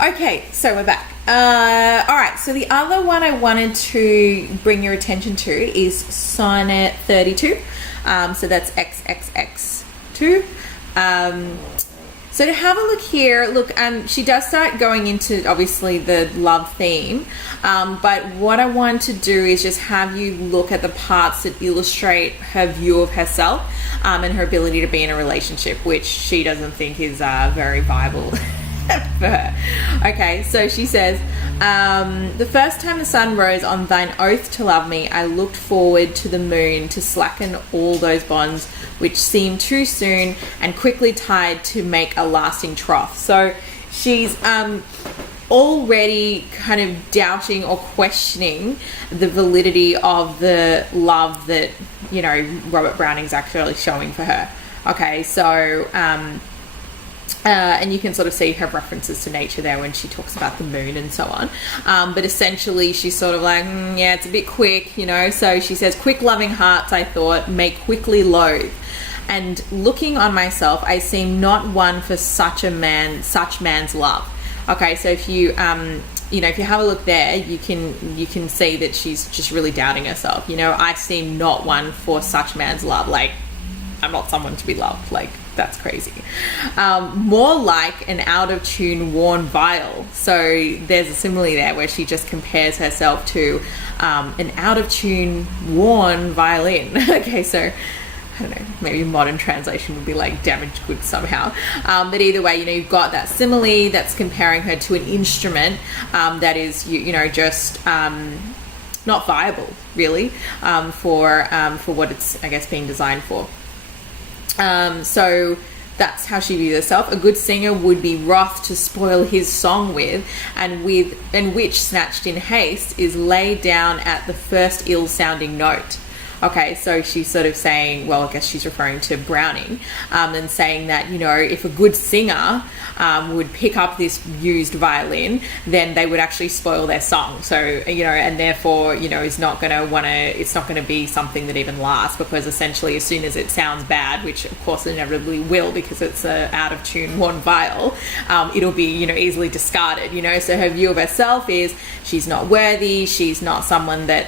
Okay, so we're back. All right, so the other one I wanted to bring your attention to is sonnet 32. So that's XXX2. So to have a look here, look, she does start going into obviously the love theme, but what I want to do is just have you look at the parts that illustrate her view of herself and her ability to be in a relationship, which she doesn't think is very viable for her. Okay, so she says, the first time the sun rose on thine oath to love me, I looked forward to the moon to slacken all those bonds which seemed too soon and quickly tied to make a lasting troth. So she's already kind of doubting or questioning the validity of the love that, you know, Robert Browning's actually showing for her. Okay, so and you can sort of see her references to nature there when she talks about the moon and so on. But essentially she's sort of like, yeah, it's a bit quick, you know. So she says, quick loving hearts, I thought, may quickly loathe. And looking on myself, I seem not one for such man's love. Okay, so if you, you know, if you have a look there, you can see that she's just really doubting herself. You know, I seem not one for such man's love. Like, I'm not someone to be loved. Like, that's crazy. More like an out of tune worn viol. So there's a simile there where she just compares herself to an out of tune worn violin. Okay, so I don't know, maybe modern translation would be like damaged goods somehow. But either way, you know, you've got that simile that's comparing her to an instrument that is, you know, just not viable really for what it's, I guess, being designed for. So that's how she views herself. A good singer would be wroth to spoil his song with, and which snatched in haste is laid down at the first ill-sounding note. Okay, so she's sort of saying, well, I guess she's referring to Browning, and saying that, you know, if a good singer would pick up this used violin, then they would actually spoil their song. So, you know, and therefore, you know, it's not going to be something that even lasts, because essentially as soon as it sounds bad, which of course inevitably will because it's a out of tune one viol, it'll be, you know, easily discarded, you know. So her view of herself is she's not worthy, she's not someone that,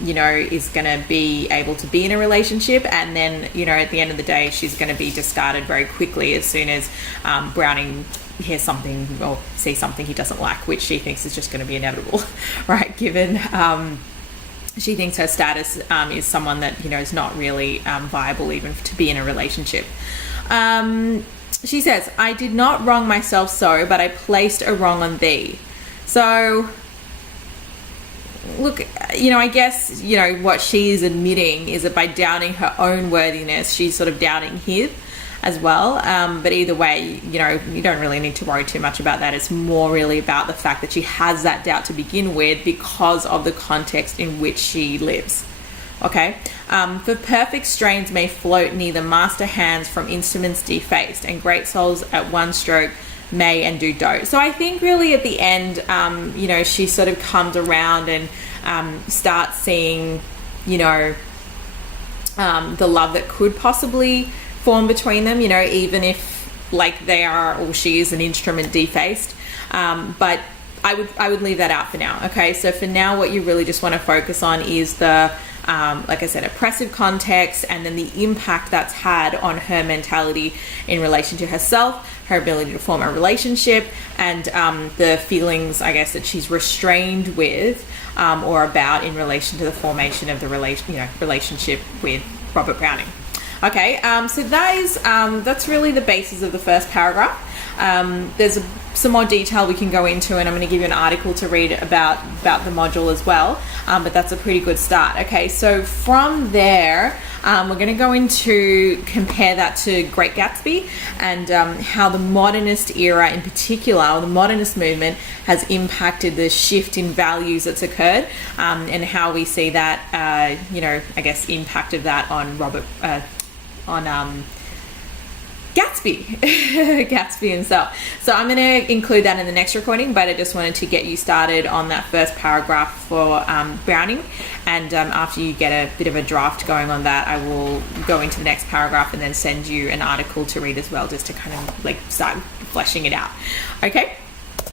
you know, is going to be able to be in a relationship, and then, you know, at the end of the day she's going to be discarded very quickly as soon as Browning hears something or sees something he doesn't like, which she thinks is just going to be inevitable, right, given she thinks her status is someone that, you know, is not really viable even to be in a relationship. She says, I did not wrong myself so, but I placed a wrong on thee. So look, you know, I guess, you know, what she's admitting is that by doubting her own worthiness, she's sort of doubting his as well. But either way, you know, you don't really need to worry too much about that. It's more really about the fact that she has that doubt to begin with because of the context in which she lives. Okay, for perfect strains may float neither master hands from instruments defaced, and great souls at one stroke may and do dote. So I think really at the end, you know, she sort of comes around and starts seeing, you know, the love that could possibly form between them, you know, even if like they are, or she is an instrument defaced. But I would leave that out for now. Okay, so for now, what you really just want to focus on is the like I said, oppressive context, and then the impact that's had on her mentality in relation to herself, her ability to form a relationship, and the feelings, I guess, that she's restrained with or about in relation to the formation of the relationship with Robert Browning. Okay, so that's really the basis of the first paragraph. There's some more detail we can go into, and I'm going to give you an article to read about the module as well, but that's a pretty good start. Okay, so from there, we're going to go into compare that to Great Gatsby, and how the modernist era in particular, or the modernist movement, has impacted the shift in values that's occurred, and how we see that, you know, I guess, impact of that on Gatsby himself. So I'm going to include that in the next recording, but I just wanted to get you started on that first paragraph for Browning, and after you get a bit of a draft going on that, I will go into the next paragraph and then send you an article to read as well, just to kind of like start fleshing it out. Okay.